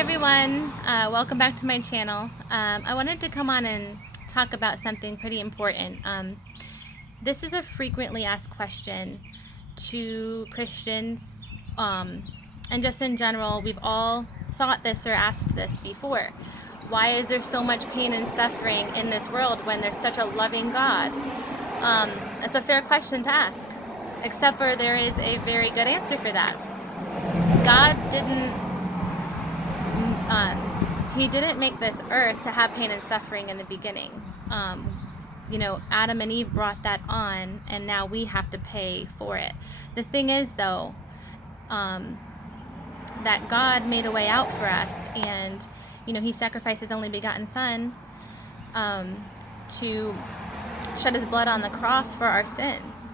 everyone, welcome back to my channel. I wanted to come on and talk about something pretty important. This is a frequently asked question to Christians, and just in general, we've all thought this or asked this before. Why is there so much pain and suffering in this world when there's such a loving God? It's a fair question to ask, except for there is a very good answer for that. God he didn't make this earth to have pain and suffering in the beginning. Adam and Eve brought that on, and now we have to pay for it. The thing is, though, that God made a way out for us, and he sacrificed his only begotten son to shed his blood on the cross for our sins.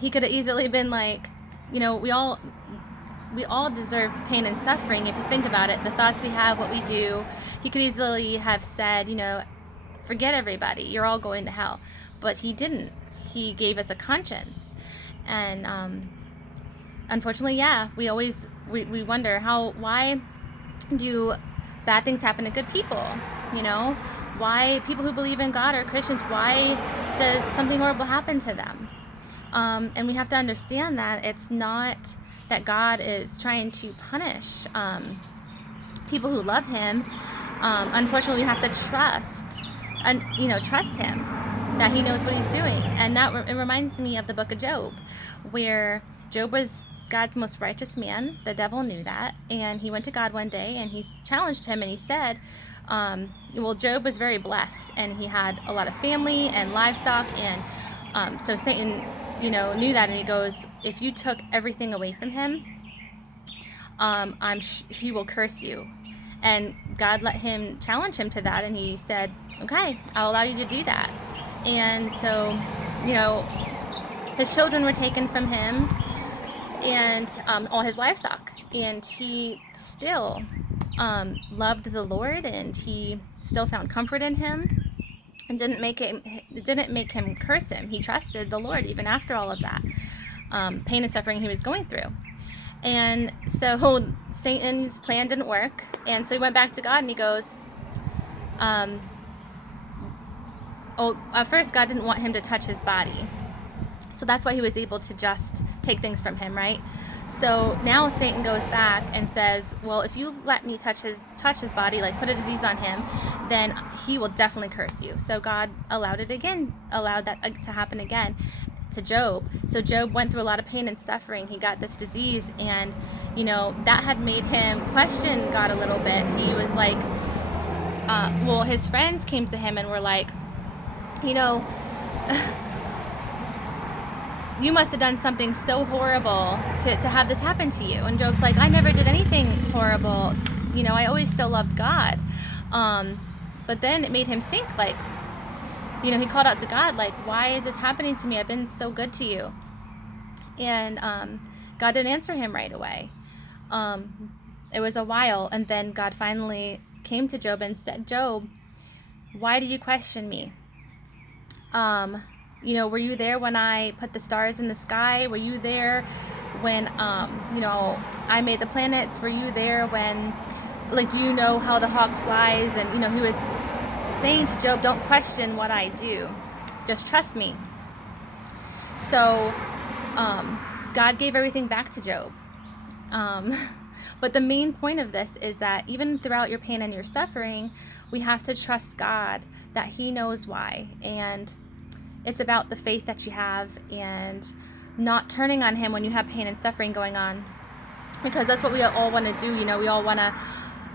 He could have easily been like, we all deserve pain and suffering. If you think about it, the thoughts we have, what we do, he could easily have said, forget everybody, you're all going to hell. But he didn't. He gave us a conscience. And unfortunately, we wonder why do bad things happen to good people? Why people who believe in God or Christians, why does something horrible happen to them? And we have to understand that it's not that God is trying to punish people who love him. Unfortunately, we have to trust him, that he knows what he's doing. And it reminds me of the book of Job, where Job was God's most righteous man. The devil knew that, and he went to God one day and he challenged him, and he said, Job was very blessed, and he had a lot of family and livestock, and so Satan knew that, and he goes, if you took everything away from him, he will curse you. And God let him challenge him to that, and he said, okay, I'll allow you to do that. And so, his children were taken from him, and all his livestock, and he still loved the Lord, and he still found comfort in him. It didn't make him curse him. He trusted the Lord even after all of that pain and suffering he was going through. And so Satan's plan didn't work, and so he went back to God, and he goes, at first God didn't want him to touch his body, so that's why he was able to just take things from him, right? So now Satan goes back and says, well, if you let me touch his body, like put a disease on him, then he will definitely curse you. So God allowed that to happen again to Job. So Job went through a lot of pain and suffering. He got this disease, and that had made him question God a little bit. He was like, his friends came to him and were like, you must have done something so horrible to have this happen to you. And Job's like, I never did anything horrible. I always still loved God. But then it made him think, like, he called out to God, like, why is this happening to me? I've been so good to you. And God didn't answer him right away. It was a while, and then God finally came to Job and said, Job, why do you question me? Were you there when I put the stars in the sky? Were you there when, I made the planets? Were you there when, do you know how the hawk flies? And, he was saying to Job, don't question what I do. Just trust me. So, God gave everything back to Job. But the main point of this is that even throughout your pain and your suffering, we have to trust God, that he knows why. And it's about the faith that you have, and not turning on him when you have pain and suffering going on, because that's what we all want to do. We all want to,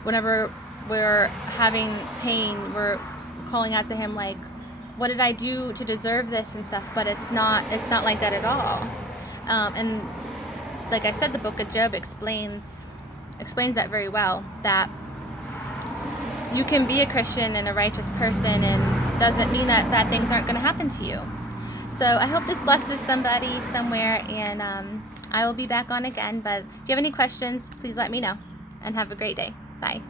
whenever we're having pain, we're calling out to him, like, what did I do to deserve this and stuff? But it's not like that at all. And like I said, the book of Job explains that very well, that you can be a Christian and a righteous person, and doesn't mean that bad things aren't going to happen to you. So I hope this blesses somebody somewhere, and I will be back on again. But if you have any questions, please let me know, and have a great day. Bye.